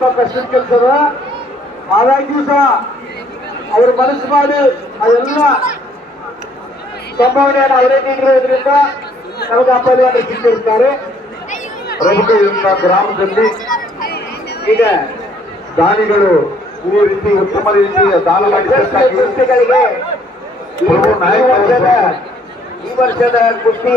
ತುಂಬಾ ಕಷ್ಟದ ಕೆಲಸದ ಆದಾಗ್ಯೂ ಸಹ ಅವರು ಮನಸ್ಸು ಮಾಡಿ ಅದೆಲ್ಲ ಸಂಭಾವನೆಯನ್ನು ಅವರೇ ನೀಡಿರೋದ್ರಿಂದ ನಮಗೆ ಆ ಪದವನ್ನು ಸಿಕ್ಕಿರ್ತಾರೆ ಪ್ರಮುಖ ಗ್ರಾಮದಲ್ಲಿ ಈಗ ದಾನಿಗಳು ಈ ರೀತಿ ಉತ್ತಮ ರೀತಿಯ ದಾನ ಮಾಡಿದ ಸಂಸ್ಥೆಗಳಿಗೆ ಈ ಪ್ರಭು ನಾಯಕ ಈ ವರ್ಷದ ಈ ವರ್ಷದ ಕುಸ್ತಿ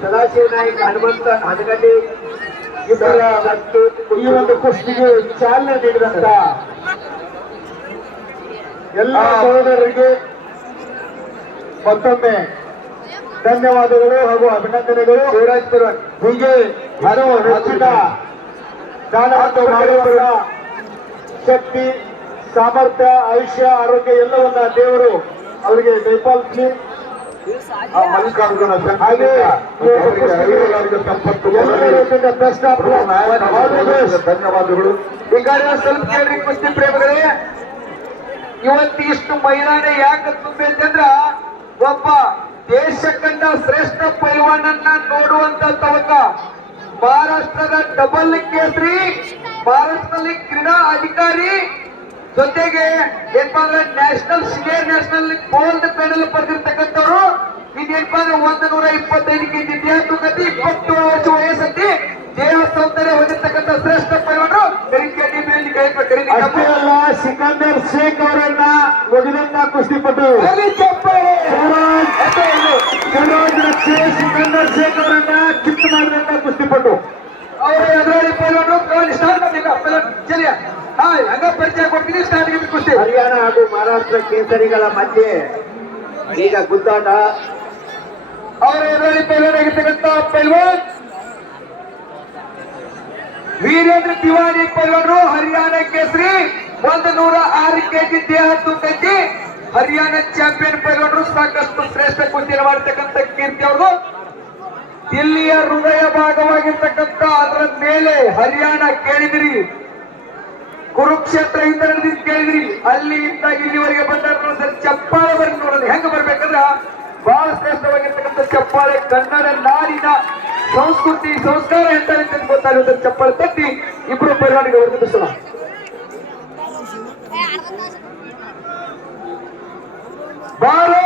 ಸದಾಶಿವ ನಾಯಕ್ ಹನುಮಂತ ಹನಗಡ್ಡಿ ಇಬ್ಬರ ಮತ್ತು ಈ ಒಂದು ಕುಸ್ತಿಗೆ ಚಾಲನೆ ನೀಡಿದಂತ ಎಲ್ಲ ಸಹೋದರರಿಗೆ ಮತ್ತೊಮ್ಮೆ ಧನ್ಯವಾದಗಳು ಹಾಗೂ ಅಭಿನಂದನೆಗಳು. ಶಿವರಾಜ್ ಪುರವನ್ ಹೀಗೆ ಹಲವು ಹೆಚ್ಚಿನ ದಾನವನ್ನು ಮಾಡಿರುವ ಶಕ್ತಿ ಸಾಮರ್ಥ್ಯ ಆಯುಷ್ಯ ಆರೋಗ್ಯ ಎಲ್ಲವನ್ನ ದೇವರು ಅವರಿಗೆ ಮಲ್ಲಿಕಾರ್ಜುನ ಹಾಗೆ ಧನ್ಯವಾದಗಳು. ಈಗ ಸ್ವಲ್ಪ ಕೇಳಿ ಕುಸ್ತಿ ಪ್ರೇಮಿಗಳೇ. ಇವತ್ತು ಇಷ್ಟು ಮೈದಾನ ಯಾಕೆ ತುಂಬಿದ್ರ ಒಬ್ಬ ದೇಶಕ್ಕಂತ ಕಂಡ ಶ್ರೇಷ್ಠ ಪೈವಾನನ್ನ ನೋಡುವಂತ ತವಕ ಮಹಾರಾಷ್ಟ್ರದ ಡಬಲ್ ಕೇಸರಿ ಮಹಾರಾಷ್ಟ್ರದಲ್ಲಿ ಕ್ರೀಡಾ ಅಧಿಕಾರಿ ಜೊತೆಗೆ ಏನಪ್ಪಾ ಅಂದ್ರೆ national senior national gold medal ಪಡೆದಿರ್ತಕ್ಕಂಥವ್ರು. ಇದೇನಪ್ಪಾ ಅಂದ್ರೆ ಒಂದು ನೂರ ಇಪ್ಪತ್ತೈದು ಕೆಜಿ ಇತಿಹಾಸಗತಿ ಇಪ್ಪತ್ತು ವರ್ಷ ವಯಸ್ಸಲ್ಲಿ ದೇಹ ಸೌಂದರ್ಯ ಹೊಂದಿರ್ತಕ್ಕಂಥ ಶ್ರೇಷ್ಠ ಪರಿವಾರ ಕರಿಕೆಡ್ಡಿ ಮೇಲೆ ಕೈ ಕರೀಲಿ ಅಷ್ಟೇ ಅಲ್ಲ ಸಿಕಂದರ್ ಶೇಖ್ ಅವರನ್ನ ಮೊದಲನ್ನ ಕುಸ್ತಿಪಟ್ಟು ಸಿಕಂದರ್ ಶೇಖ್ ಅವರನ್ನ ಕಿತ್ತು ಮಾಡಿದಂತ ಕುಸ್ತಿಪಟ್ಟು ಅವರು ಎದುರಾಳಿ ಪೈಲ್ವಾನರು ಸ್ಟಾರ್ಟ್ ಮಾಡಿಲ್ಲ ಪೈಲ್ವಾನ್ ಚಲಿಯ ಪರಿಚಯ ಕೊಡ್ತೀನಿ ಕುಸ್ತಿ ಹರಿಯಾಣ ಹಾಗೂ ಮಹಾರಾಷ್ಟ್ರ ಕೇಸರಿಗಳ ಮಧ್ಯೆ ಈಗ ಗುದ್ದಾಟ. ಅವರ ಪೈಲ್ವಾನ್ ವೀರೇಂದ್ರ ತಿವಾರಿ ಪೈಲ್ವಾನರು ಹರಿಯಾಣ ಕೇಸರಿ ಒಂದು ನೂರ ಆರು ಕೆಜಿ ದೇಹ ತುಂಬಿ ಹರಿಯಾಣ ಚಾಂಪಿಯನ್ ಪೈಲ್ವಾನರು ಸಾಕಷ್ಟು ಶ್ರೇಷ್ಠ ಕುಸ್ತಿಯನ್ನು ಮಾಡತಕ್ಕಂಥ ಕೀರ್ತಿ ಅವರು ದಿಲ್ಲಿಯ ಹೃದಯ ಭಾಗವಾಗಿರ್ತಕ್ಕಂಥ ಅದರ ಮೇಲೆ ಹರಿಯಾಣ ಕೇಳಿದಿರಿ. ಕುರುಕ್ಷೇತ್ರ ಇಂದ ನಡೆದಿದ್ದು ಕೇಳಿದ್ರಿ. ಅಲ್ಲಿಂದ ಇಲ್ಲಿವರೆಗೆ ಬಂದ ಸರ್ ಚಪ್ಪಾಳೆ ಬರೀ ನೋಡೋದು. ಹೆಂಗ ಬರ್ಬೇಕಂದ್ರ? ಬಹಳ ಶ್ರೇಷ್ಠವಾಗಿರ್ತಕ್ಕಂಥ ಚಪ್ಪಾಳೆ ಕನ್ನಡ ನಾಡಿನ ಸಂಸ್ಕೃತಿ ಸಂಸ್ಕಾರ ಎಂತ ಗೊತ್ತಾಗುತ್ತೆ. ಚಪ್ಪಾಳೆ ತಟ್ಟಿ ಇಬ್ರು ಪರಿವಾರಿಗೆ ವರ್ತಿಸೋಣ ಭಾರತ್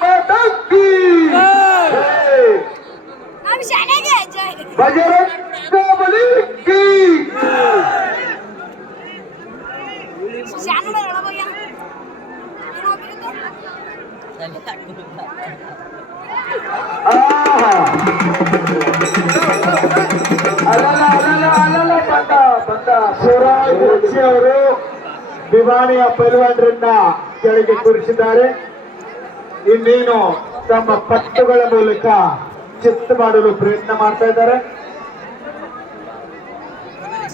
ಮಾತಾ ಕೀ. ಅವರು ದಿವಾಣಿಯ ಪೈಲ್ವಾನರನ್ನ ಕೆಳಗೆ ಕೂರಿಸಿದ್ದಾರೆ ಇನ್ನೇನು ತಮ್ಮ ಪಟ್ಟುಗಳ ಮೂಲಕ ಚಿತ್ತ ಮಾಡಲು ಪ್ರಯತ್ನ ಮಾಡ್ತಾ ಇದ್ದಾರೆ.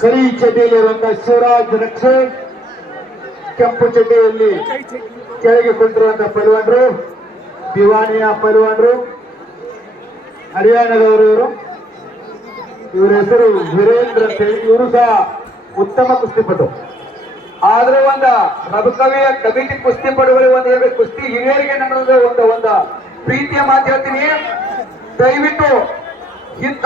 ಕರಿ ಚಡ್ಡಿಯಲ್ಲಿರುವಂತಹ ಶಿವರಾಜ್ ರಕ್ಷೆ. ಕೆಂಪು ಚಡ್ಡಿಯಲ್ಲಿ ಕೆಳಗೆ ಕುಳಿತಿರುವಂತಹ ಪಲ್ವಾನ್ರು, ದಿವಾನಿಯ ಪಲ್ವಾನ್ರು ಹರಿಯಾಣದವರು ಇವರು ಇವರ ಹೆಸರು ವೀರೇಂದ್ರ ಅಂತ ಹೇಳಿ, ಇವರು ಸಹ ಉತ್ತಮ ಕುಸ್ತಿಪಟು. ಆದ್ರೆ ಒಂದ ರಘುಕವಿಯ ಕಮಿಟಿ ಕುಸ್ತಿ ಪಡುವಲ್ಲಿ ಒಂದು ಹೇಳ್ಬೇಕು. ಕುಸ್ತಿ ಹಿರಿಯರಿಗೆ ನನ್ನದು ಒಂದು ಒಂದು ಪ್ರೀತಿಯ ಮಾತು ಹೇಳ್ತೀನಿ. ದಯವಿಟ್ಟು ಇಂಥ